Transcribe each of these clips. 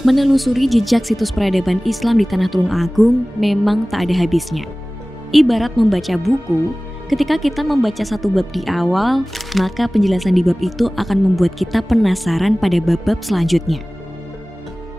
Menelusuri jejak situs peradaban Islam di Tanah Tulungagung memang tak ada habisnya. Ibarat membaca buku, ketika kita membaca satu bab di awal, maka penjelasan di bab itu akan membuat kita penasaran pada bab-bab selanjutnya.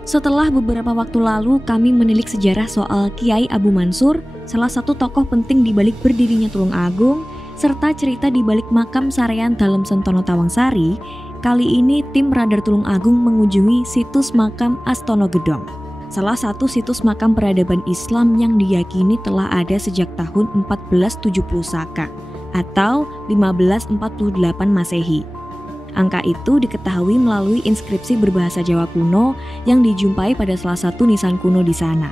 Setelah beberapa waktu lalu kami menilik sejarah soal Kiai Abu Mansur, salah satu tokoh penting di balik berdirinya Tulungagung, serta cerita di balik makam Sarean Dalem Sentono Tawangsari, kali ini tim Radar Tulungagung mengunjungi situs makam Astono Gedong, salah satu situs makam peradaban Islam yang diyakini telah ada sejak tahun 1470 Saka atau 1548 Masehi. Angka itu diketahui melalui inskripsi berbahasa Jawa kuno yang dijumpai pada salah satu nisan kuno di sana.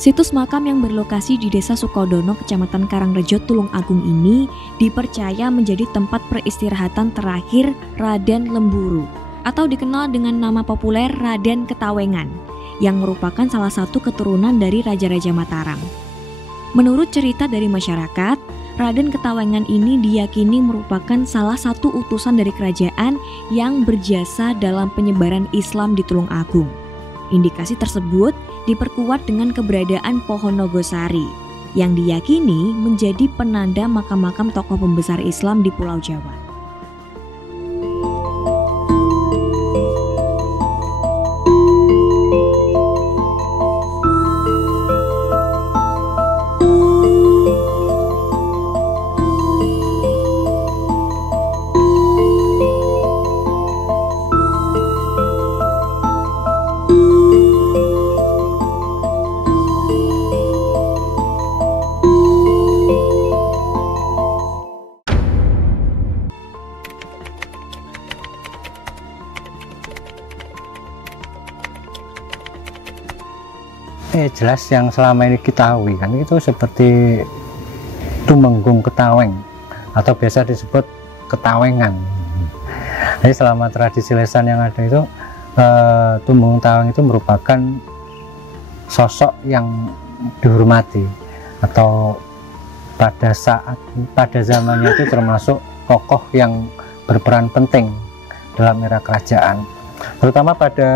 Situs makam yang berlokasi di Desa Sukodono, Kecamatan Karangrejo, Tulungagung ini dipercaya menjadi tempat peristirahatan terakhir Raden Lemburu atau dikenal dengan nama populer Raden Ketawengan yang merupakan salah satu keturunan dari Raja-Raja Mataram. Menurut cerita dari masyarakat, Raden Ketawengan ini diyakini merupakan salah satu utusan dari kerajaan yang berjasa dalam penyebaran Islam di Tulungagung. Indikasi tersebut diperkuat dengan keberadaan pohon Nogosari yang diyakini menjadi penanda makam-makam tokoh pembesar Islam di Pulau Jawa. Jelas yang selama ini kita ketahui kan itu seperti Tumenggung Ketaweng atau biasa disebut Ketawengan. Jadi selama tradisi lesan yang ada itu Tumenggung Ketaweng itu merupakan sosok yang dihormati atau pada zamannya itu termasuk tokoh yang berperan penting dalam era kerajaan, terutama pada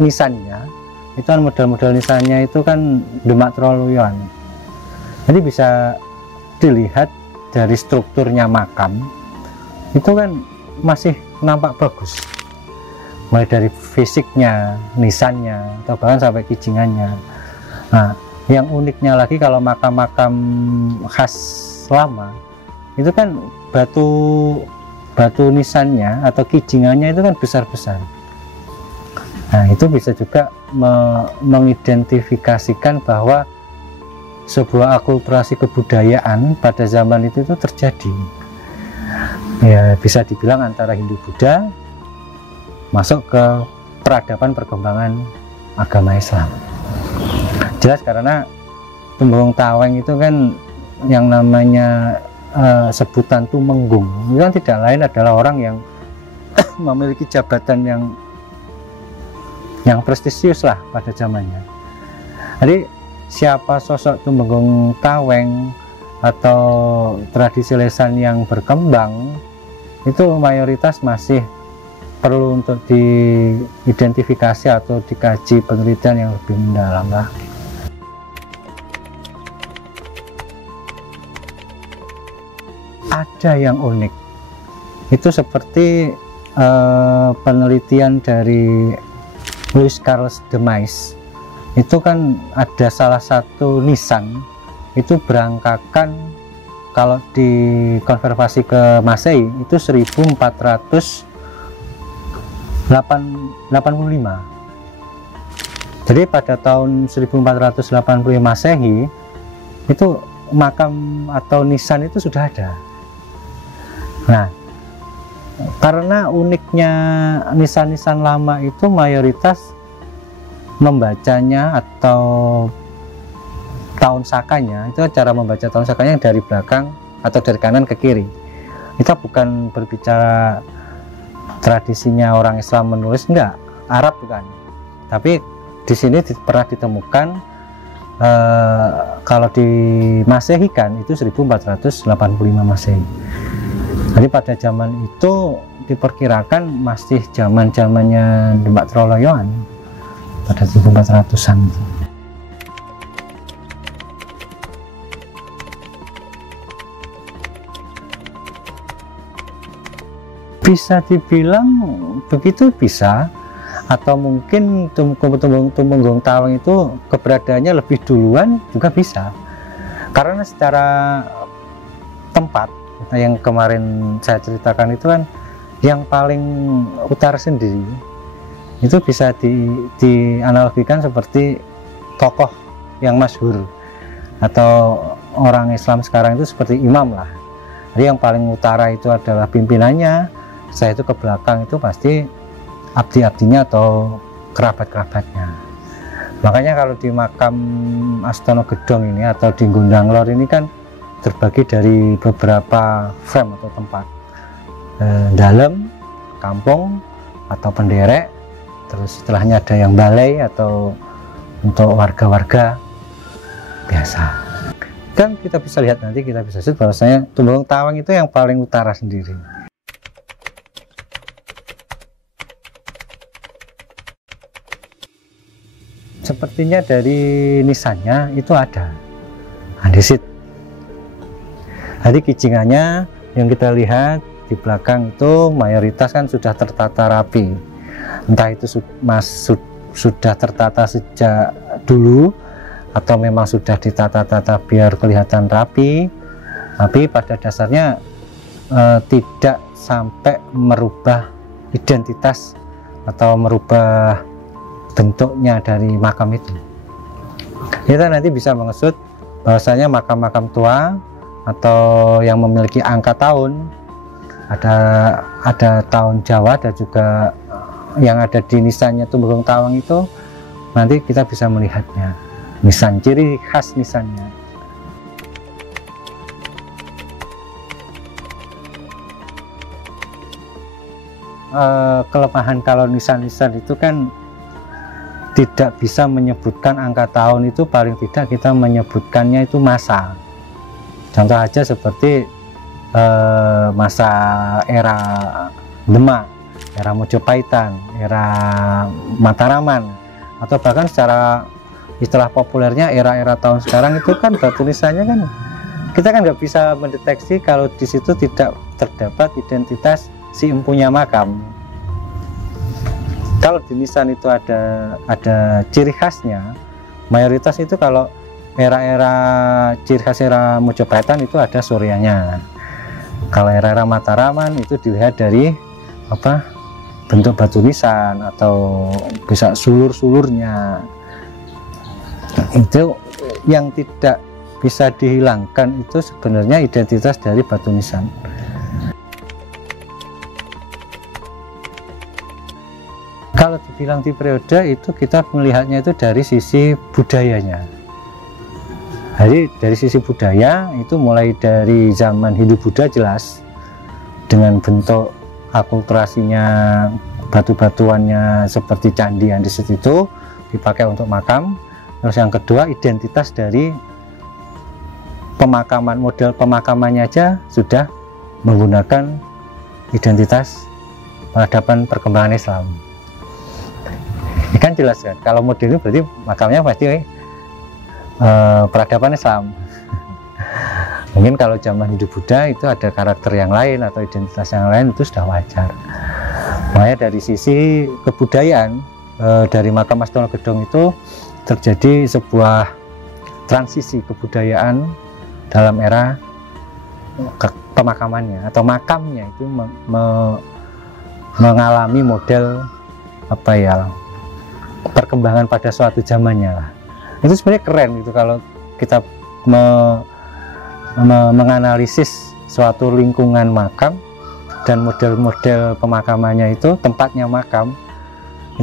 nisannya. Itu kan model-model nisannya itu kan Demak Troloyoan. Jadi bisa dilihat dari strukturnya makam itu kan masih nampak bagus, mulai dari fisiknya, nisannya, atau bahkan sampai kijingannya. Nah, yang uniknya lagi kalau makam-makam khas lama itu kan batu nisannya atau kijingannya itu kan besar-besar. Nah, itu bisa juga mengidentifikasikan bahwa sebuah akulturasi kebudayaan pada zaman itu terjadi. Ya, bisa dibilang antara Hindu Buddha masuk ke peradaban perkembangan agama Islam. Jelas karena Tumenggung Taweng itu kan yang namanya sebutan Tumenggung itu kan tidak lain adalah orang yang memiliki jabatan yang prestisius lah pada zamannya. Jadi siapa sosok Tumenggung Taweng atau tradisi lesan yang berkembang itu mayoritas masih perlu untuk diidentifikasi atau dikaji penelitian yang lebih mendalam lah. Ada yang unik itu seperti penelitian dari Louis Carl de Mais. Itu kan ada salah satu nisan itu berangkakan kalau dikonversi ke Masehi itu 1485. Jadi pada tahun 1485 Masehi itu makam atau nisan itu sudah ada. Nah, karena uniknya nisan-nisan lama itu mayoritas membacanya atau tahun sakanya, itu cara membaca tahun sakanya dari belakang atau dari kanan ke kiri. Kita bukan berbicara tradisinya orang Islam menulis, enggak, Arab bukan. Tapi di sini pernah ditemukan kalau di Masehi kan itu 1485 Masehi. Jadi pada zaman itu diperkirakan masih zamannya Demak Troloyoan. pada 1400-an. Bisa dibilang begitu bisa, atau mungkin Tumenggung Tawang itu keberadaannya lebih duluan juga bisa, karena secara tempat yang kemarin saya ceritakan itu kan yang paling utara sendiri, itu bisa dianalogikan seperti tokoh yang masyhur atau orang Islam sekarang itu seperti imam lah. Jadi yang paling utara itu adalah pimpinannya, saya itu ke belakang itu pasti abdi-abdinya atau kerabat-kerabatnya. Makanya kalau di makam Astono Gedong ini atau di Gondang Lor ini kan terbagi dari beberapa frame atau tempat, dalam, kampung atau penderek, terus setelahnya ada yang balai atau untuk warga-warga biasa. Kan kita bisa lihat nanti, kita bisa lihat bahwasanya Tumenggung Tawang itu yang paling utara sendiri. Sepertinya dari nisannya itu ada andesit. Jadi kijingannya yang kita lihat di belakang itu mayoritas kan sudah tertata rapi. Entah itu sudah tertata sejak dulu atau memang sudah ditata-tata biar kelihatan rapi, tapi pada dasarnya tidak sampai merubah identitas atau merubah bentuknya dari makam itu. Kita nanti bisa mengesut bahwasanya makam-makam tua atau yang memiliki angka tahun, ada tahun Jawa dan juga yang ada di nisannya Tumenggung Tawang itu, nanti kita bisa melihatnya, nisan, ciri khas nisannya. Kelemahan kalau nisan-nisan itu kan tidak bisa menyebutkan angka tahun, itu paling tidak kita menyebutkannya itu masa. Contoh aja seperti masa era Demak, era Mojopaitan, era Mataraman, atau bahkan secara istilah populernya era-era tahun sekarang itu kan batu nisannya kan kita kan nggak bisa mendeteksi kalau di situ tidak terdapat identitas si empunya makam. Kalau di nisan itu ada ciri khasnya, mayoritas itu kalau era-era ciri khas era Mojopaitan itu ada suryanya. Kalau era-era Mataraman itu dilihat dari bentuk batu nisan atau bisa sulur-sulurnya. Itu yang tidak bisa dihilangkan, itu sebenarnya identitas dari batu nisan. Kalau dibilang di periode itu kita melihatnya itu dari sisi budayanya. Jadi dari sisi budaya itu mulai dari zaman Hindu-Buddha jelas dengan bentuk akulturasinya, batu-batuannya seperti candi andesit itu dipakai untuk makam. Terus yang kedua, identitas dari pemakaman, model pemakamannya aja sudah menggunakan identitas peradaban perkembangan Islam. Ini kan jelas kan, kalau model ini berarti makamnya pasti peradaban Islam. Mungkin kalau zaman Hindu-Buddha itu ada karakter yang lain atau identitas yang lain, itu sudah wajar. Makanya dari sisi kebudayaan, dari makam Astono Gedong itu terjadi sebuah transisi kebudayaan dalam era pemakamannya atau makamnya itu mengalami model perkembangan pada suatu zamannya lah. Itu sebenarnya keren gitu kalau kita menganalisis suatu lingkungan makam dan model-model pemakamannya itu, tempatnya makam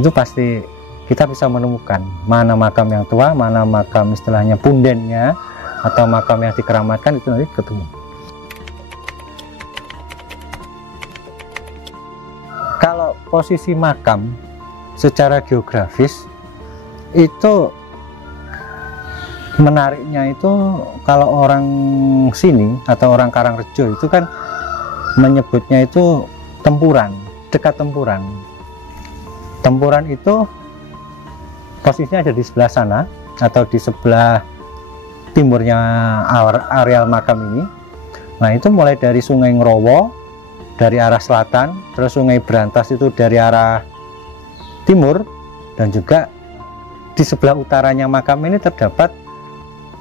itu pasti kita bisa menemukan mana makam yang tua, mana makam istilahnya pundennya atau makam yang dikeramatkan, itu nanti ketemu. Kalau posisi makam secara geografis itu menariknya itu, kalau orang sini atau orang Karangrejo itu kan menyebutnya itu tempuran, dekat tempuran. Tempuran itu posisinya ada di sebelah sana atau di sebelah timurnya areal makam ini. Nah, itu mulai dari Sungai Ngrowo dari arah selatan, terus Sungai Brantas itu dari arah timur, dan juga di sebelah utaranya makam ini terdapat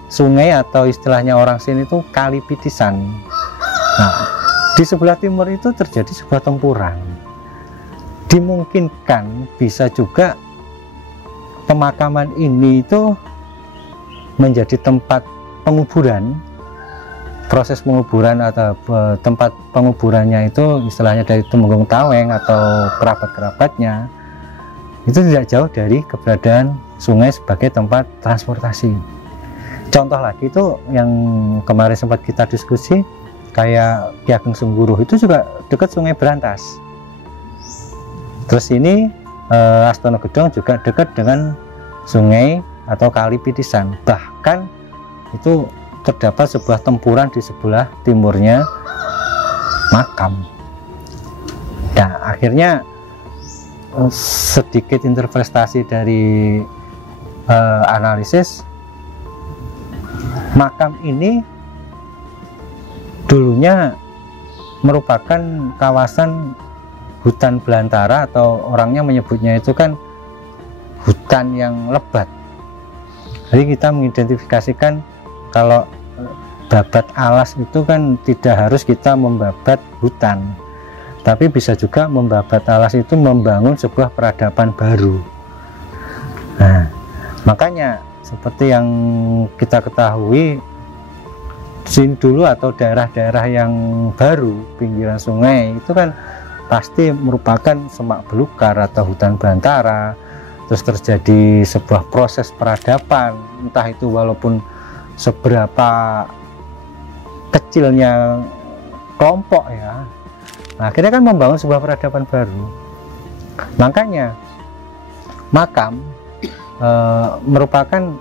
sungai atau istilahnya orang sini itu Kali Pitisan. Nah, di sebelah timur itu terjadi sebuah tempuran. Dimungkinkan bisa juga pemakaman ini itu menjadi tempat penguburan, proses penguburan atau tempat penguburannya itu istilahnya dari Tumenggung Taweng atau kerabat-kerabatnya, itu tidak jauh dari keberadaan sungai sebagai tempat transportasi. Contoh lagi itu yang kemarin sempat kita diskusi, kayak Ki Ageng Sengguruh itu juga dekat Sungai Brantas. Terus ini Astono Gedong juga dekat dengan sungai atau Kali Pitisan. Bahkan itu terdapat sebuah tempuran di sebelah timurnya makam. Nah, akhirnya sedikit interpretasi dari analisis, makam ini dulunya merupakan kawasan hutan belantara, atau orangnya menyebutnya itu kan hutan yang lebat. Jadi kita mengidentifikasikan kalau babat alas itu kan tidak harus kita membabat hutan, tapi bisa juga membabat alas itu membangun sebuah peradaban baru. Nah, makanya seperti yang kita ketahui, sini dulu atau daerah-daerah yang baru pinggiran sungai itu kan pasti merupakan semak belukar atau hutan belantara. Terus terjadi sebuah proses peradaban, entah itu walaupun seberapa kecilnya kelompok ya. Nah, akhirnya kan membangun sebuah peradaban baru. Makanya makam merupakan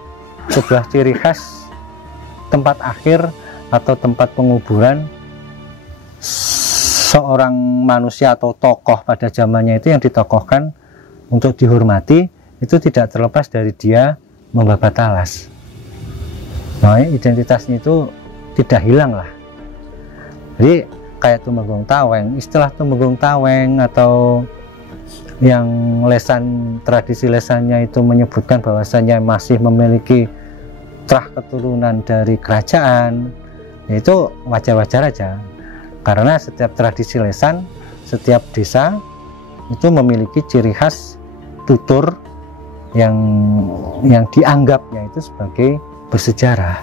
sebuah ciri khas tempat akhir atau tempat penguburan seorang manusia atau tokoh pada zamannya itu, yang ditokohkan untuk dihormati, itu tidak terlepas dari dia membabat alas. Makanya identitasnya itu tidak hilang lah. Jadi kayak Tumenggung Taweng, istilah Tumenggung Taweng atau yang lesan, tradisi lesannya itu menyebutkan bahwasanya masih memiliki trah keturunan dari kerajaan, itu wajar-wajar aja, karena setiap tradisi lesan, setiap desa itu memiliki ciri khas tutur yang dianggapnya itu sebagai bersejarah.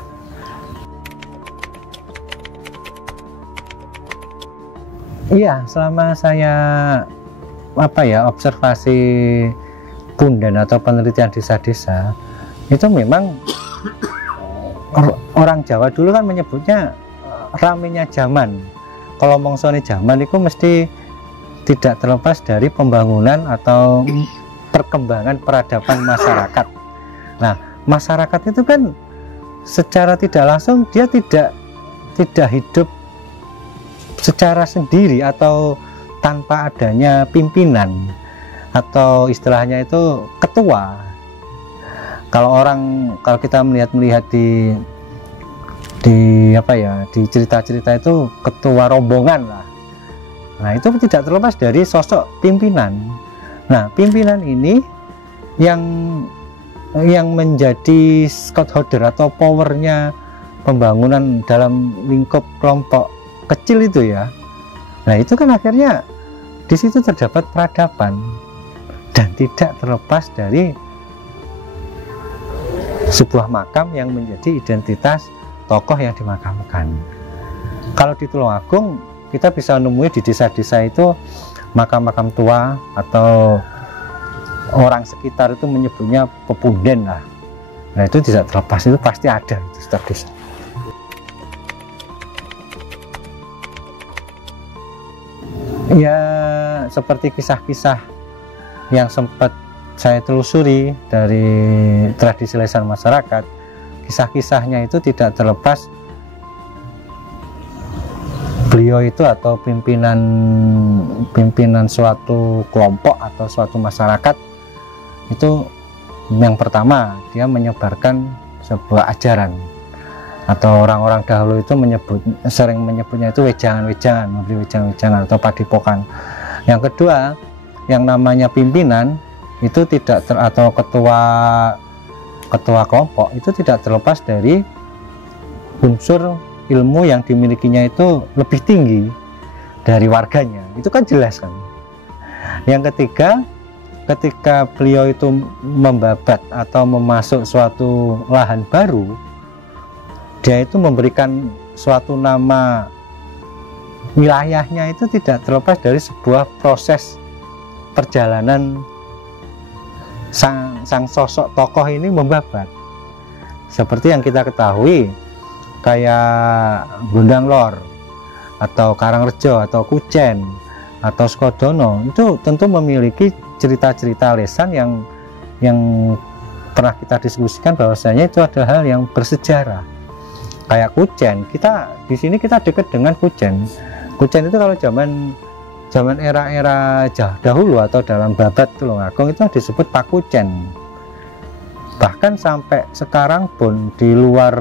Iya, selama saya observasi Punden atau penelitian desa-desa, itu memang orang Jawa dulu kan menyebutnya ramenya zaman. Kalau mongsone zaman itu mesti tidak terlepas dari pembangunan atau perkembangan peradaban masyarakat. Nah, masyarakat itu kan secara tidak langsung dia tidak hidup secara sendiri atau tanpa adanya pimpinan atau istilahnya itu ketua. Kalau kita melihat di cerita-cerita itu ketua rombongan lah. Nah, itu tidak terlepas dari sosok pimpinan. Nah, pimpinan ini yang menjadi stakeholder atau powernya pembangunan dalam lingkup kelompok kecil itu ya. Nah, itu kan akhirnya di situ terdapat peradaban dan tidak terlepas dari sebuah makam yang menjadi identitas tokoh yang dimakamkan. Kalau di Tulungagung kita bisa menemui di desa-desa itu makam-makam tua, atau orang sekitar itu menyebutnya pepunden lah. Nah, itu tidak terlepas, itu pasti ada di setiap desa. Ya, seperti kisah-kisah yang sempat saya telusuri dari tradisi lesan masyarakat, kisah-kisahnya itu tidak terlepas beliau itu atau pimpinan suatu kelompok atau suatu masyarakat itu Yang pertama, dia menyebarkan sebuah ajaran, atau orang-orang dahulu itu sering menyebutnya itu wejangan-wejangan, memberi wejangan-wejangan atau padepokan. Yang kedua, yang namanya pimpinan itu atau ketua kelompok itu tidak terlepas dari unsur ilmu yang dimilikinya itu lebih tinggi dari warganya, itu kan jelas kan. Yang ketiga, ketika beliau itu membabat atau memasuk suatu lahan baru, dia itu memberikan suatu nama wilayahnya, itu tidak terlepas dari sebuah proses perjalanan sang sosok tokoh ini membabat. Seperti yang kita ketahui, kayak Gondang Lor atau Karangrejo atau Kucen atau Sukodono, itu tentu memiliki cerita-cerita lesan yang pernah kita diskusikan bahwasanya itu adalah hal yang bersejarah. Kayak Kucen, kita di sini kita dekat dengan Kucen. Kucen itu kalau zaman era-era dahulu atau dalam babat Tulungagung itu disebut Pakucen. Bahkan sampai sekarang pun di luar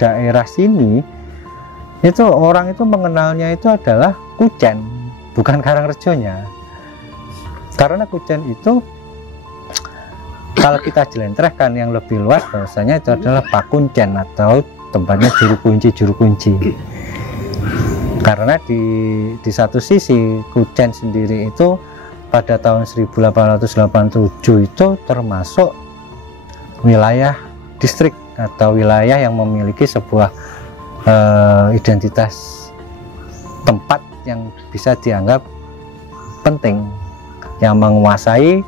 daerah sini itu orang itu mengenalnya itu adalah Kucen, bukan Karangrejonya. Karena Kucen itu kalau kita jelentrehkan yang lebih luas, bahwasanya itu adalah Pakuncen atau tempatnya juru kunci. Karena di satu sisi Kucen sendiri itu pada tahun 1887 itu termasuk wilayah distrik atau wilayah yang memiliki sebuah identitas tempat yang bisa dianggap penting, yang menguasai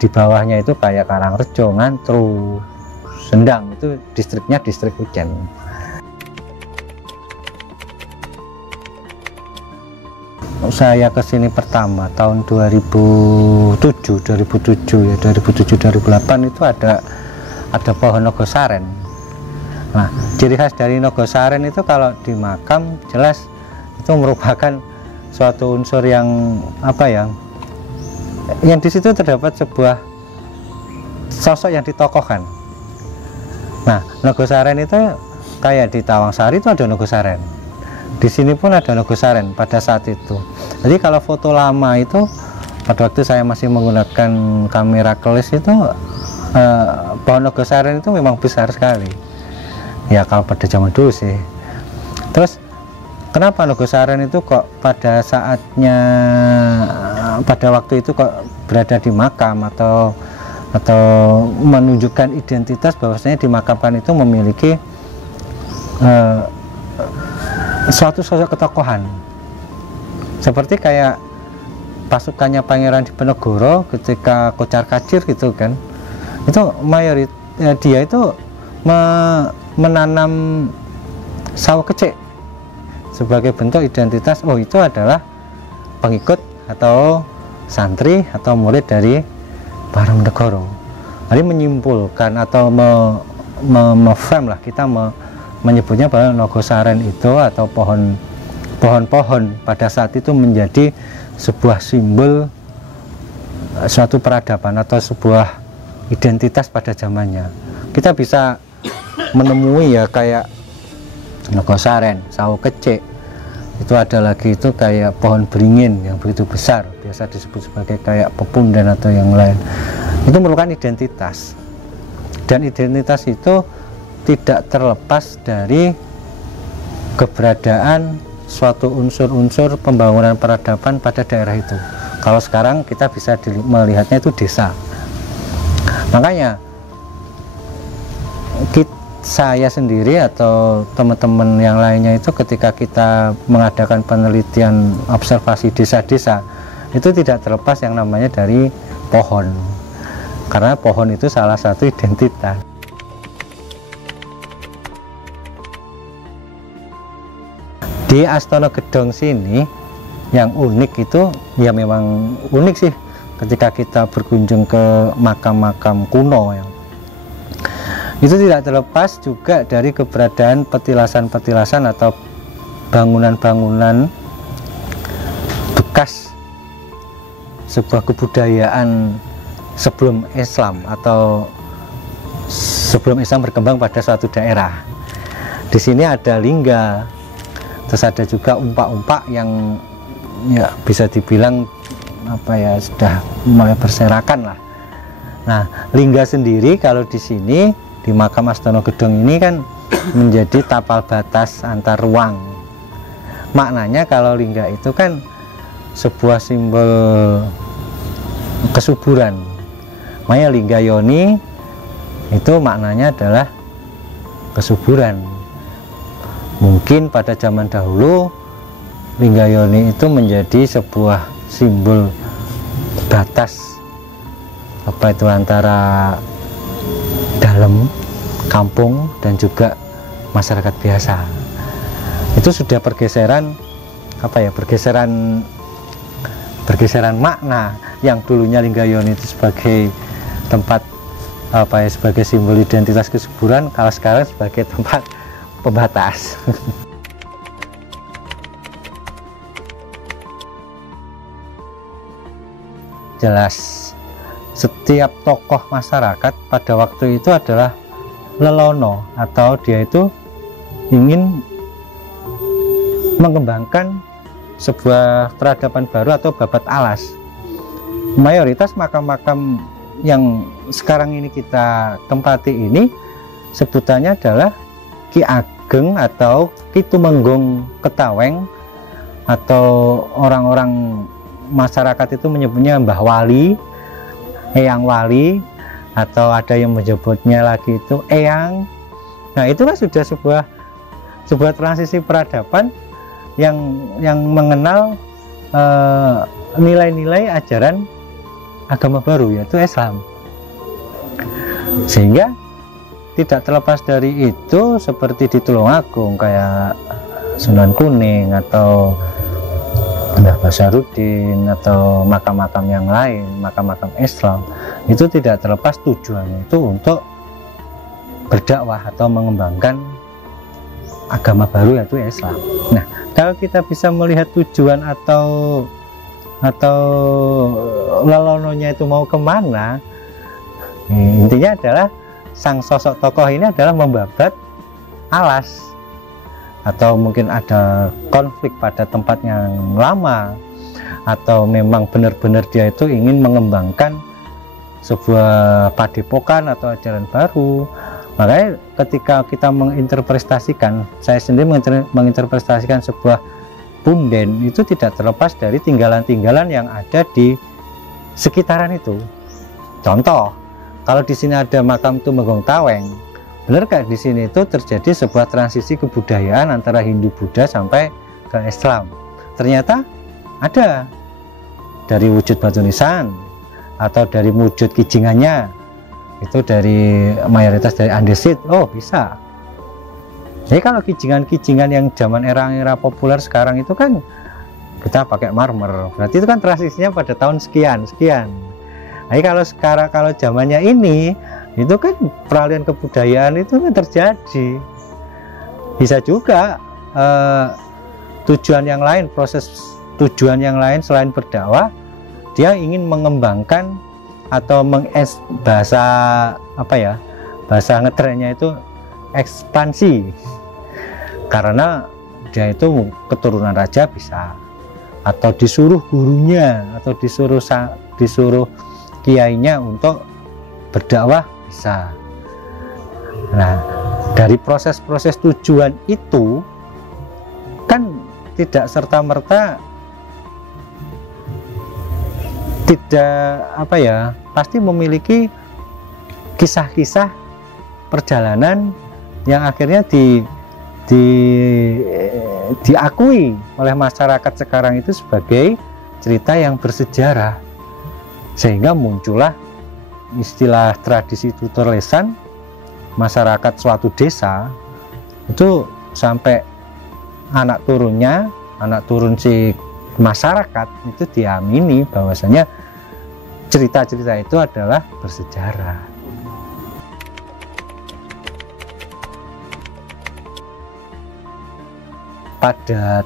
di bawahnya itu kayak Karangrejo, Ngantru, Sendang, itu distriknya distrik Kucen. Saya kesini pertama tahun 2007 ya, 2007-2008 itu ada pohon Nogosaren. Nah, ciri khas dari Nogosaren itu kalau di makam jelas itu merupakan suatu unsur yang yang di situ terdapat sebuah sosok yang ditokohkan. Nah, Nogosaren itu kayak di Tawangsari itu ada Nogosaren, di sini pun ada Nogosaren pada saat itu. Jadi kalau foto lama itu pada waktu saya masih menggunakan kamera kelis itu pohon Nogosaren itu memang besar sekali ya kalau pada zaman dulu sih. Terus kenapa Nogosaren itu kok pada waktu itu kok berada di makam atau menunjukkan identitas bahwasanya dimakamkan itu memiliki suatu sosok ketokohan, seperti kayak pasukannya Pangeran Diponegoro ketika Kocar Kacir gitu kan, itu mayoritas dia itu menanam sawo kecik sebagai bentuk identitas, oh itu adalah pengikut atau santri atau murid dari Paramnegoro. Jadi menyimpulkan atau frame lah, kita menyebutnya bahwa Nogosaren itu atau pohon-pohon pada saat itu menjadi sebuah simbol suatu peradaban atau sebuah identitas pada zamannya. Kita bisa menemui ya kayak Nogosaren, sawo kecik, itu ada lagi itu kayak pohon beringin yang begitu besar, biasa disebut sebagai kayak pepundan atau yang lain. Itu merupakan identitas, dan identitas itu tidak terlepas dari keberadaan suatu unsur-unsur pembangunan peradaban pada daerah itu. Kalau sekarang kita bisa melihatnya itu desa. Makanya saya sendiri atau teman-teman yang lainnya itu ketika kita mengadakan penelitian observasi desa-desa itu tidak terlepas yang namanya dari pohon, karena pohon itu salah satu identitas. Di Astono Gedong sini yang unik itu ya memang unik sih ketika kita berkunjung ke makam-makam kuno yang itu tidak terlepas juga dari keberadaan petilasan-petilasan atau bangunan-bangunan bekas sebuah kebudayaan sebelum Islam atau sebelum Islam berkembang pada suatu daerah. Di sini ada lingga, terus ada juga umpak-umpak yang ya bisa dibilang apa ya, sudah mulai berserakan lah. Nah, lingga sendiri kalau di sini di makam Astono Gedong ini kan menjadi tapal batas antar ruang. Maknanya kalau lingga itu kan sebuah simbol kesuburan. Makanya lingga yoni itu maknanya adalah kesuburan. Mungkin pada zaman dahulu lingga yoni itu menjadi sebuah simbol batas apa itu antara dalam kampung dan juga masyarakat biasa. Itu sudah pergeseran apa ya, pergeseran makna yang dulunya lingga yoni itu sebagai tempat apa ya, sebagai simbol identitas kesuburan, kalau sekarang sebagai tempat pembatas. Jelas setiap tokoh masyarakat pada waktu itu adalah lelono, atau dia itu ingin mengembangkan sebuah peradaban baru atau babat alas. Mayoritas makam-makam yang sekarang ini kita tempati ini sebutannya adalah Ki Ageng atau Ki Tumenggong Ketaweng, atau orang-orang masyarakat itu menyebutnya Mbah Wali, Eyang Wali, atau ada yang menyebutnya lagi itu Eyang. Nah, itu kan sudah sebuah transisi peradaban yang mengenal nilai-nilai ajaran agama baru, yaitu Islam. Sehingga tidak terlepas dari itu, seperti di Tulungagung kayak Sunan Kuning atau Mbah Basaruddin atau makam-makam yang lain, makam-makam Islam, itu tidak terlepas tujuannya itu untuk berdakwah atau mengembangkan agama baru, yaitu Islam. Nah, kalau kita bisa melihat tujuan atau lelononya itu mau kemana, intinya adalah sang sosok tokoh ini adalah membabat alas, atau mungkin ada konflik pada tempat yang lama, atau memang benar-benar dia itu ingin mengembangkan sebuah padepokan atau ajaran baru. Makanya ketika kita menginterpretasikan, saya sendiri menginterpretasikan sebuah punden itu tidak terlepas dari tinggalan-tinggalan yang ada di sekitaran itu. Contoh, kalau di sini ada makam Tumenggong Taweng, benarkah di sini itu terjadi sebuah transisi kebudayaan antara Hindu Buddha sampai ke Islam? Ternyata ada, dari wujud batu nisan atau dari wujud kijingannya, itu dari mayoritas dari andesit, oh bisa. Jadi kalau kijingan-kijingan yang zaman era populer sekarang itu kan kita pakai marmer, berarti itu kan transisinya pada tahun sekian. Jadi kalau zamannya ini, itu kan peralihan kebudayaan itu kan terjadi. Bisa juga tujuan yang lain, proses tujuan yang lain selain berdakwah, dia ingin mengembangkan atau bahasa apa ya, bahasa ngetrennya itu ekspansi, karena dia itu keturunan raja bisa, atau disuruh gurunya atau disuruh kiainya untuk berdakwah bisa. Nah, dari proses-proses tujuan itu kan tidak serta-merta tidak apa ya, pasti memiliki kisah-kisah perjalanan yang akhirnya diakui oleh masyarakat sekarang itu sebagai cerita yang bersejarah, sehingga muncullah istilah tradisi tutur lesan. Masyarakat suatu desa itu sampai anak turun si masyarakat itu diamini bahwasanya cerita-cerita itu adalah bersejarah. Pada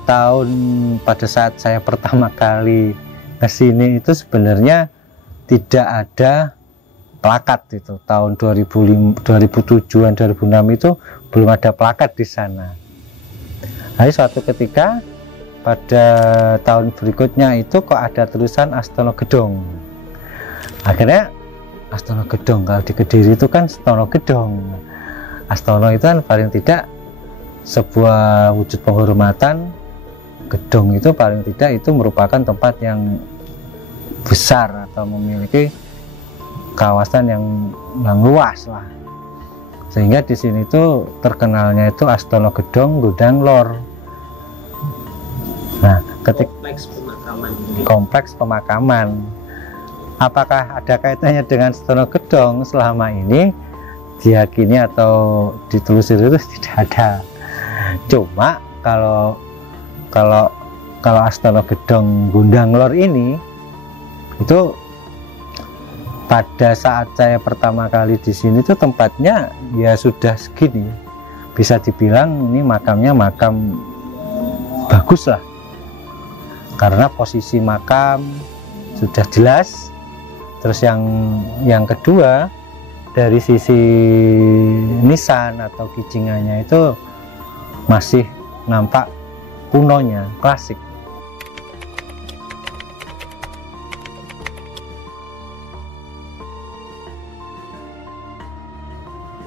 saat saya pertama kali ke sini itu sebenarnya tidak ada plakat itu tahun 2007-an 2006 itu belum ada plakat di sana. Nah, suatu ketika pada tahun berikutnya itu kok ada tulisan Astono Gedong. Akhirnya Astono Gedong, kalau di Kediri itu kan Stono Gedong. Astono itu kan paling tidak sebuah wujud penghormatan, gedong itu paling tidak itu merupakan tempat yang besar atau memiliki kawasan yang luas lah, sehingga di sini tuh terkenalnya itu Astono Gedong Gundang Lor. Nah, kompleks pemakaman. Apakah ada kaitannya dengan Astono Gedong? Selama ini diyakini atau ditelusuri itu tidak ada. Cuma kalau Astono Gedong Gundang Lor ini itu pada saat saya pertama kali di sini tuh tempatnya ya sudah segini, bisa dibilang ini makamnya makam bagus lah, karena posisi makam sudah jelas. Terus yang kedua, dari sisi nisan atau kijingannya itu masih nampak kunonya, klasik.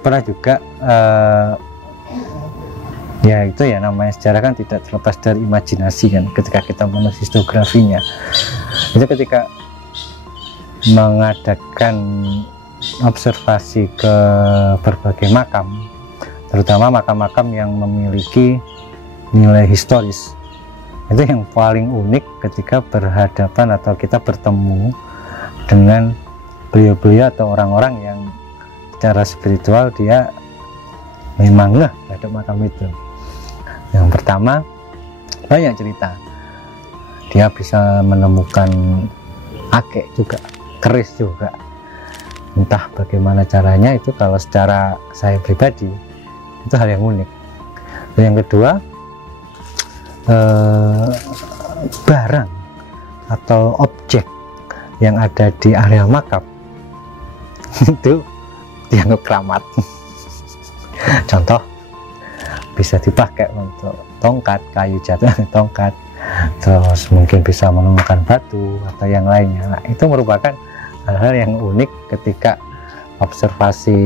Pernah juga ya itu ya, namanya sejarah kan tidak terlepas dari imajinasi kan. Ketika kita menulis historiografinya itu, ketika mengadakan observasi ke berbagai makam, terutama makam-makam yang memiliki nilai historis, itu yang paling unik ketika berhadapan atau kita bertemu dengan beliau-beliau atau orang-orang yang secara spiritual dia memang lah terhadap makam itu. Yang pertama, banyak cerita, dia bisa menemukan akek juga, keris juga, entah bagaimana caranya. Itu kalau secara saya pribadi itu hal yang unik. Dan yang kedua, barang atau objek yang ada di area makam itu dianggap keramat. Contoh, bisa dipakai untuk tongkat, kayu jatuh tongkat, terus mungkin bisa menemukan batu atau yang lainnya. Nah, itu merupakan hal-hal yang unik ketika observasi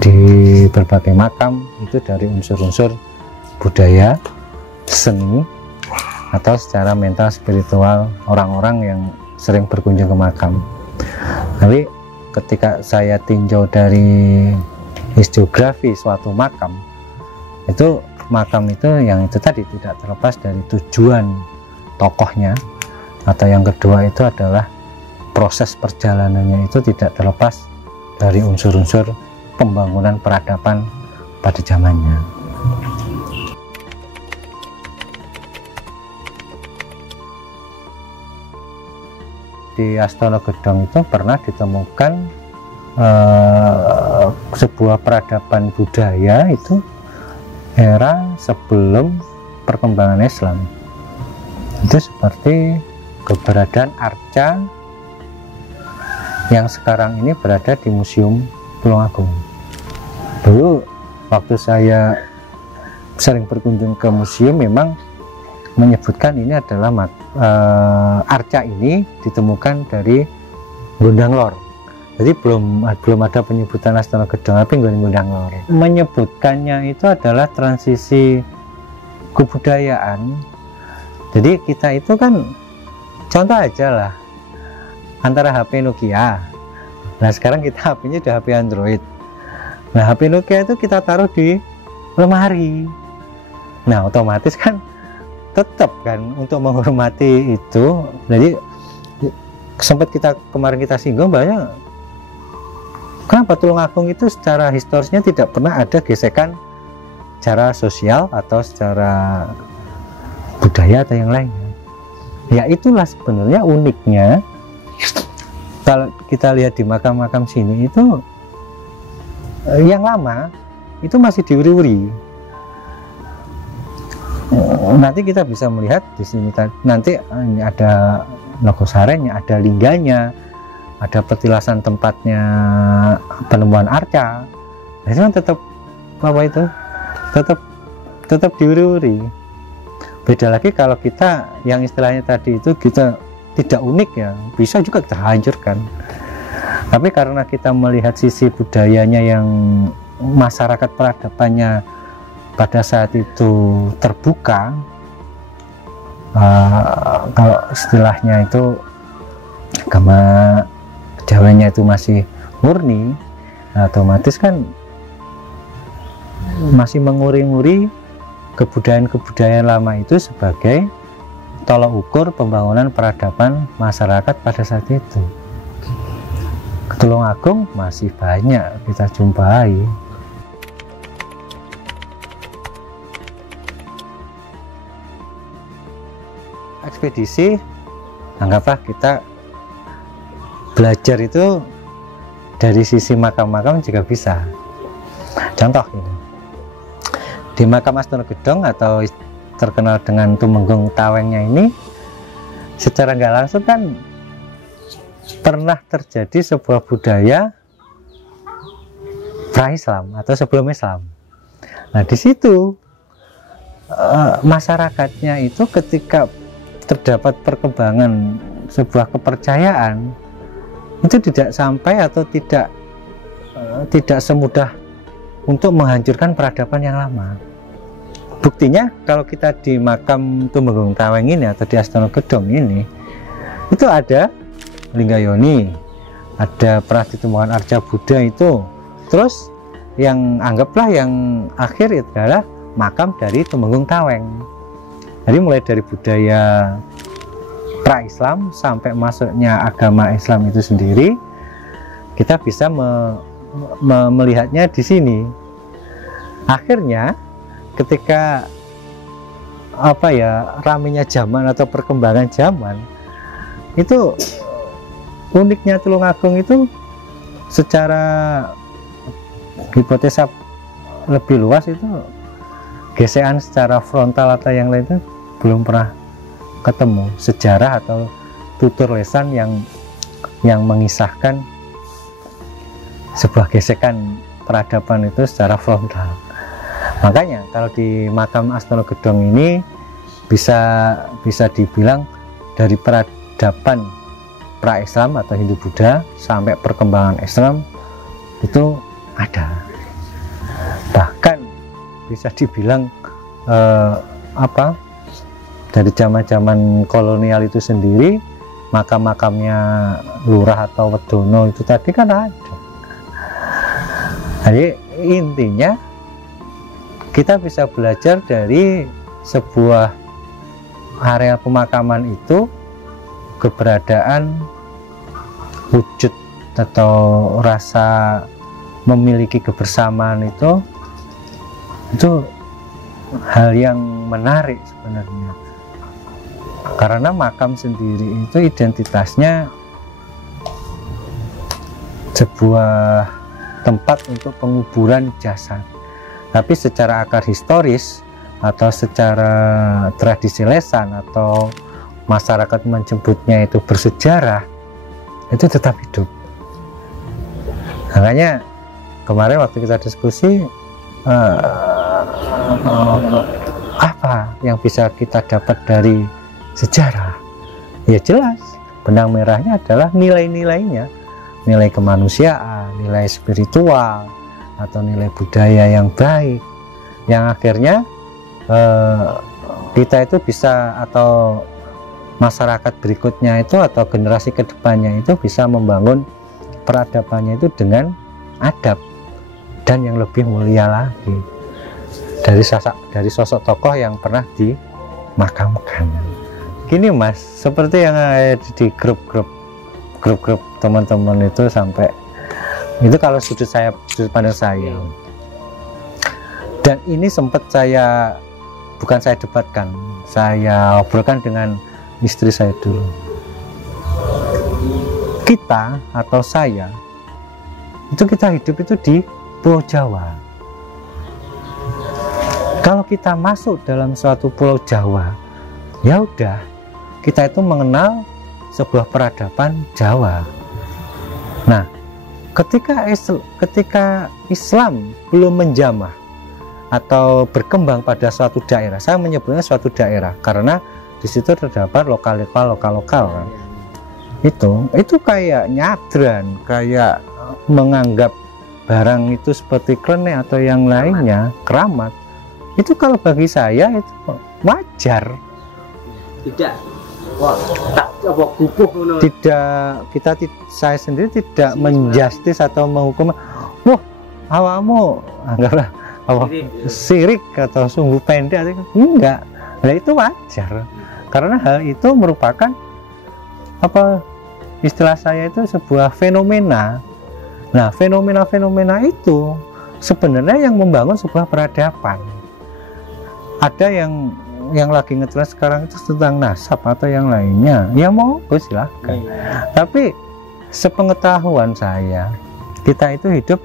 di berbagai makam itu dari unsur-unsur budaya, seni, atau secara mental spiritual orang-orang yang sering berkunjung ke makam. Tapi ketika saya tinjau dari historiografi suatu makam, itu makam itu yang itu tadi tidak terlepas dari tujuan tokohnya, atau yang kedua itu adalah proses perjalanannya itu tidak terlepas dari unsur-unsur pembangunan peradaban pada zamannya. Di Astono Gedong itu pernah ditemukan sebuah peradaban budaya itu era sebelum perkembangan Islam. Itu seperti keberadaan arca yang sekarang ini berada di Museum Tulungagung. Dulu waktu saya sering berkunjung ke museum memang menyebutkan ini adalah arca ini ditemukan dari Gundang Lor. Jadi belum ada penyebutan Astono Gedong, tapi Gundang Lor. Menyebutkannya itu adalah transisi kebudayaan. Jadi kita itu kan contoh aja lah, antara HP Nokia. Nah sekarang kita HP-nya udah HP Android. Nah HP Nokia itu kita taruh di lemari. Nah otomatis kan tetap kan untuk menghormati itu. Jadi sempat kemarin kita singgung banyak, kenapa Tulungagung itu secara historisnya tidak pernah ada gesekan secara sosial atau secara budaya atau yang lainnya. Ya itulah sebenarnya uniknya. Kalau kita lihat di makam-makam sini itu yang lama itu masih diuri-uri. Nanti kita bisa melihat di sini nanti ada Nogosarenya, ada lingganya, ada petilasan tempatnya penemuan arca, nah itu kan tetap apa itu tetap diuri-uri. Beda lagi kalau kita yang istilahnya tadi itu kita tidak unik ya, bisa juga kita hancurkan. Tapi karena kita melihat sisi budayanya yang masyarakat peradabannya pada saat itu terbuka, kalau istilahnya itu agama Jawanya itu masih murni, nah, otomatis kan masih menguri-nguri kebudayaan-kebudayaan lama itu sebagai tolok ukur pembangunan peradaban masyarakat pada saat itu. Tulungagung masih banyak kita jumpai. Ekspedisi, anggaplah kita belajar itu dari sisi makam-makam juga bisa. Contoh ini, di makam Astono Gedong atau terkenal dengan Tumenggung Tawengnya ini, secara nggak langsung kan pernah terjadi sebuah budaya pra-Islam atau sebelum Islam. Nah di situ masyarakatnya itu ketika terdapat perkembangan sebuah kepercayaan, itu tidak sampai atau tidak semudah untuk menghancurkan peradaban yang lama. Buktinya kalau kita di makam Tumenggung Taweng ini atau di Astono Gedong ini, itu ada Linggayoni, ada Praditumungan Arca Buddha itu, terus yang anggaplah yang akhir itu adalah makam dari Tumenggung Taweng. Jadi mulai dari budaya pra-Islam sampai masuknya agama Islam itu sendiri, kita bisa melihatnya di sini. Akhirnya ketika ramainya zaman atau perkembangan zaman, itu uniknya Tulungagung itu secara hipotesa lebih luas itu gesekan secara frontal atau yang lain itu belum pernah ketemu sejarah atau tutur lesan yang mengisahkan sebuah gesekan peradaban itu secara frontal. Makanya kalau di makam Astono Gedong ini bisa dibilang dari peradaban pra-Islam atau Hindu Buddha sampai perkembangan Islam itu ada. Bahkan bisa dibilang dari zaman-zaman kolonial itu sendiri, makam-makamnya lurah atau wedono itu tadi kan ada. Jadi intinya kita bisa belajar dari sebuah area pemakaman itu, keberadaan wujud atau rasa memiliki kebersamaan itu hal yang menarik sebenarnya. Karena makam sendiri itu identitasnya sebuah tempat untuk penguburan jasad, tapi secara akar historis atau secara tradisi lesan atau masyarakat menyebutnya itu bersejarah, itu tetap hidup. Makanya kemarin waktu kita diskusi, apa yang bisa kita dapat dari sejarah? Ya jelas, benang merahnya adalah nilai-nilainya, nilai kemanusiaan, nilai spiritual, atau nilai budaya yang baik, yang akhirnya kita itu bisa, atau masyarakat berikutnya itu atau generasi kedepannya itu bisa membangun peradabannya itu dengan adab dan yang lebih mulia lagi dari sosok tokoh yang pernah dimakamkan. Gini Mas, seperti yang ada di grup-grup teman-teman itu, sampai itu kalau sudut pandang saya, dan ini sempat bukan saya debatkan, saya obrolkan dengan istri saya dulu. Kita atau saya itu, kita hidup itu di Pulau Jawa. Kalau kita masuk dalam suatu Pulau Jawa, ya udah, kita itu mengenal sebuah peradaban Jawa. ketika Islam belum menjamah atau berkembang pada suatu daerah, saya menyebutnya suatu daerah karena di situ terdapat lokal kan. Itu kayak nyadran, kayak menganggap barang itu seperti klenik atau yang lainnya keramat. Itu kalau bagi saya itu wajar. Tidak, wah, tak apa kukuh. Tidak, saya sendiri tidak menjustis atau menghukum. Wah, awakmu anggaplah apa sirik atau sumbu pendek, enggak. Nah itu wajar karena hal itu merupakan apa, istilah saya itu sebuah fenomena. Nah fenomena itu sebenarnya yang membangun sebuah peradaban. Ada yang lagi ngetren sekarang itu tentang nasab atau yang lainnya, ya monggo silahkan. Tapi sepengetahuan saya, kita itu hidup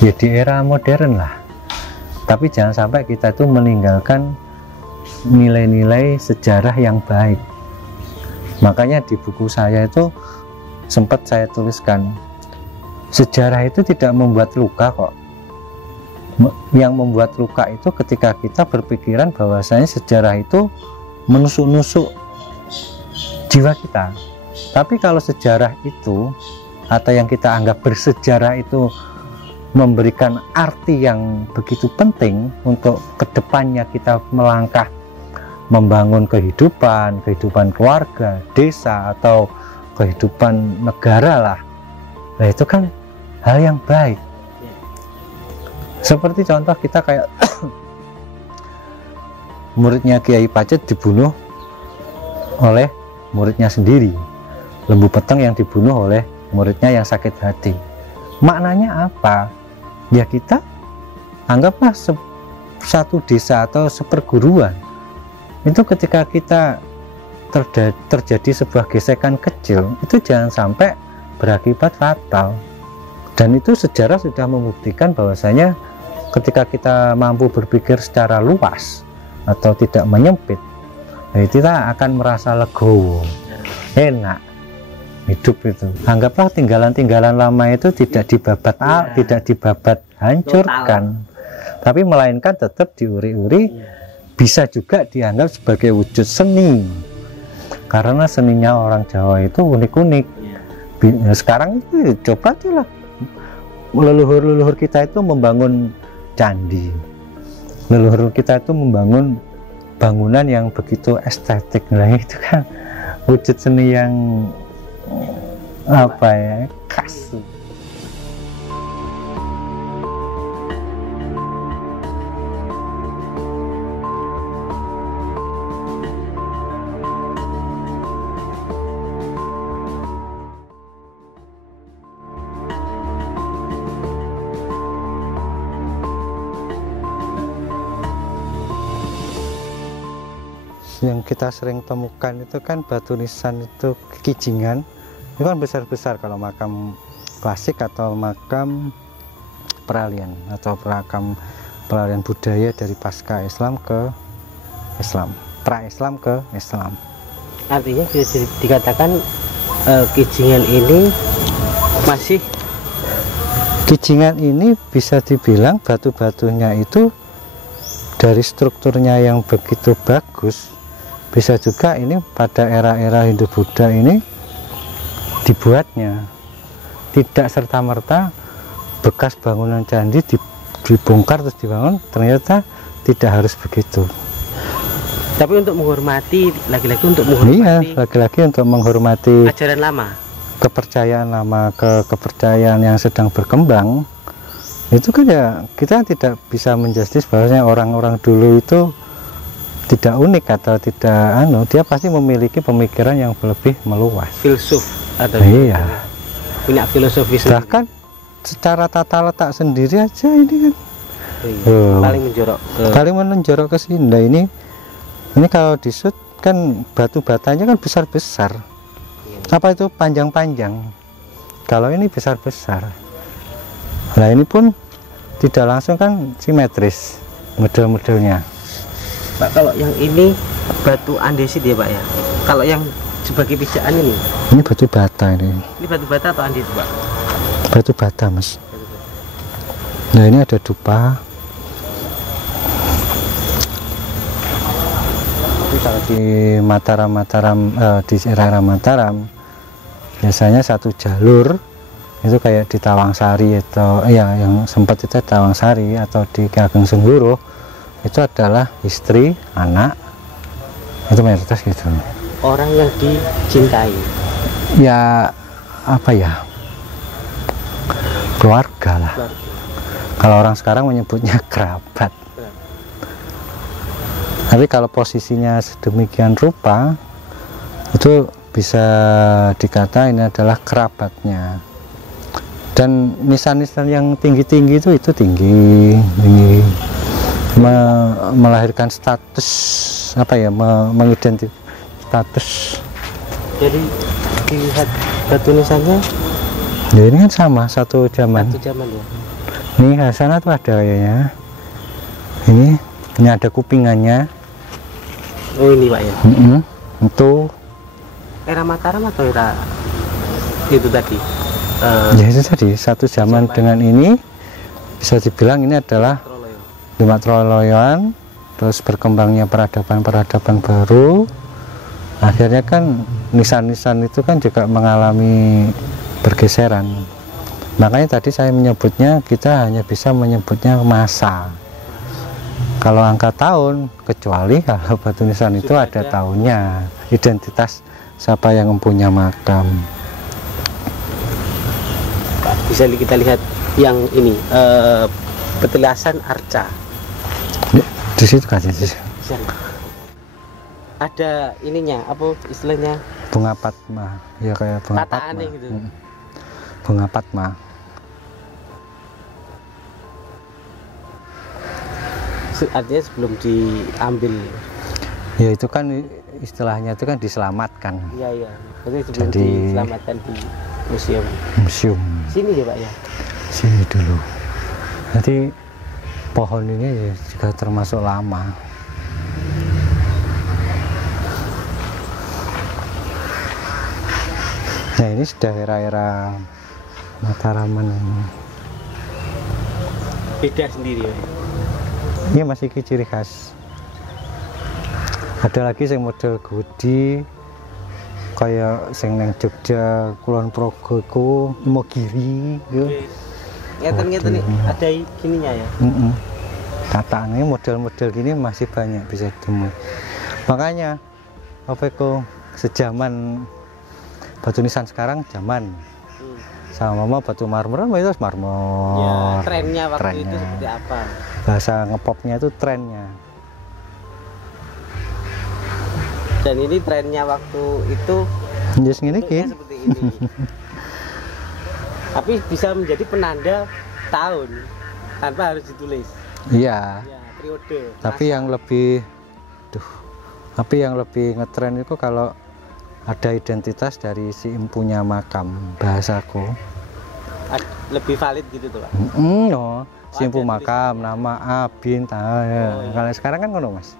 ya di era modern lah, tapi jangan sampai kita itu meninggalkan nilai-nilai sejarah yang baik. Makanya di buku saya itu sempat saya tuliskan, sejarah itu tidak membuat luka kok. Yang membuat luka itu ketika kita berpikiran bahwasanya sejarah itu menusuk-nusuk jiwa kita. Tapi kalau sejarah itu atau yang kita anggap bersejarah itu memberikan arti yang begitu penting untuk kedepannya kita melangkah membangun kehidupan keluarga, desa atau kehidupan negara lah. Nah itu kan hal yang baik. Seperti contoh kita kayak muridnya Kiai Pacet dibunuh oleh muridnya sendiri, Lembu Peteng yang dibunuh oleh muridnya yang sakit hati. Maknanya apa? Ya kita anggaplah satu desa atau seperguruan itu ketika kita terjadi sebuah gesekan kecil itu jangan sampai berakibat fatal. Dan itu sejarah sudah membuktikan bahwasanya ketika kita mampu berpikir secara luas atau tidak menyempit, kita akan merasa legowo, enak hidup itu. Anggaplah tinggalan-tinggalan lama itu tidak dibabat hancurkan, tapi melainkan tetap diuri-uri, bisa juga dianggap sebagai wujud seni. Karena seninya orang Jawa itu unik-unik. Sekarang itu coba aja lah, leluhur kita itu membangun candi, leluhur kita itu membangun bangunan yang begitu estetik. Nah itu kan wujud seni yang apa ya, khas. Yang kita sering temukan itu kan batu nisan itu Kijingan, itu kan besar-besar kalau makam klasik atau makam peralihan atau makam peralihan budaya dari pasca Islam ke Islam, pra-Islam ke Islam. Artinya bisa dikatakan Kijingan ini masih, Kijingan ini bisa dibilang batu-batunya itu dari strukturnya yang begitu bagus. Bisa juga ini pada era-era Hindu-Buddha ini dibuatnya, tidak serta-merta bekas bangunan candi dibongkar terus dibangun, ternyata tidak harus begitu. Tapi untuk menghormati, lagi-lagi untuk menghormati, iya, lagi-lagi untuk menghormati ajaran lama, kepercayaan lama ke kepercayaan yang sedang berkembang. Itu kan ya kita tidak bisa menjustis bahwasanya orang-orang dulu itu tidak unik atau tidak dia pasti memiliki pemikiran yang lebih meluas, filsuf atau iya, punya filosofi sendiri. Bahkan secara tata letak sendiri aja ini kan paling menonjol ke sini. Nah, ini kalau disut kan batu batanya kan besar-besar, apa itu panjang-panjang, kalau ini besar-besar. Nah ini pun tidak langsung kan simetris model-modelnya. Pak, kalau yang ini batu andesit ya Pak ya. Kalau yang sebagai pijaan ini. Ini batu bata ini. Ini batu bata atau andit, Pak? Batu bata, Mas. Nah, ini ada dupa. Kalau di Mataram, di daerah Mataram biasanya satu jalur itu kayak di Tawangsari atau ya yang sempat itu Tawangsari atau di Ki Ageng Sengguruh itu adalah istri, anak, itu mayoritas gitu. Orang yang dicintai. Ya apa ya, keluarga lah. Keluarga. Kalau orang sekarang menyebutnya kerabat. Tapi kalau posisinya sedemikian rupa itu bisa dikata ini adalah kerabatnya. Dan nisan-nisan yang tinggi-tinggi itu tinggi melahirkan status apa ya, mengidentifikasi status. Jadi dilihat batu nisannya. Ya, ini kan sama satu zaman. Satu zaman ya. Ini ke sana tuh ada kayaknya. Ini ada kupingannya. Oh ini Pak ya. Itu Era Mataram atau era itu tadi? Ya itu tadi satu zaman dengan ini bisa dibilang ini adalah Lima Troloyoan, terus berkembangnya peradaban-peradaban baru. Akhirnya kan nisan-nisan itu kan juga mengalami pergeseran. Makanya tadi saya menyebutnya, kita hanya bisa menyebutnya masa. Kalau angka tahun, kecuali kalau batu nisan itu ada tahunnya, identitas siapa yang mempunyai makam. Bisa kita lihat yang ini petilasan arca. Di situ kan di situ. Ada ininya apa istilahnya? Bunga Padma, ya kayak bunga Padma. Gitu. Bunga Padma. Artinya sebelum diambil. Ya itu kan istilahnya itu kan diselamatkan. Iya. Berarti sebelum diselamatkan di museum. Museum. Sini ya Pak ya. Sini dulu. Nanti pohon ini juga termasuk lama. Nah ini sudah era-era Mataraman ini. Beda sendiri ya. Ini masih ciri khas. Ada lagi yang model Gudi kayak sing neng Jogja Kulon Progo iku Mogiri gitu. Ngeten ada gininya ya. Tataannya model-model gini masih banyak bisa ditemui. Makanya apa itu sejaman batu nisan sekarang zaman sama batu marmer itu marmer. Ya, trennya waktu itu seperti apa? Bahasa ngepopnya itu trennya. Dan ini trennya waktu itu Yes, gini, seperti ini. Tapi bisa menjadi penanda tahun tanpa harus ditulis. Iya. Ya, periode. Tapi yang lebih ngetren itu kalau ada identitas dari si empunya makam, bahasaku. Lebih valid gitu tuh Pak. No, si empu makam, nama A, bin, kalau sekarang kan ngono Mas.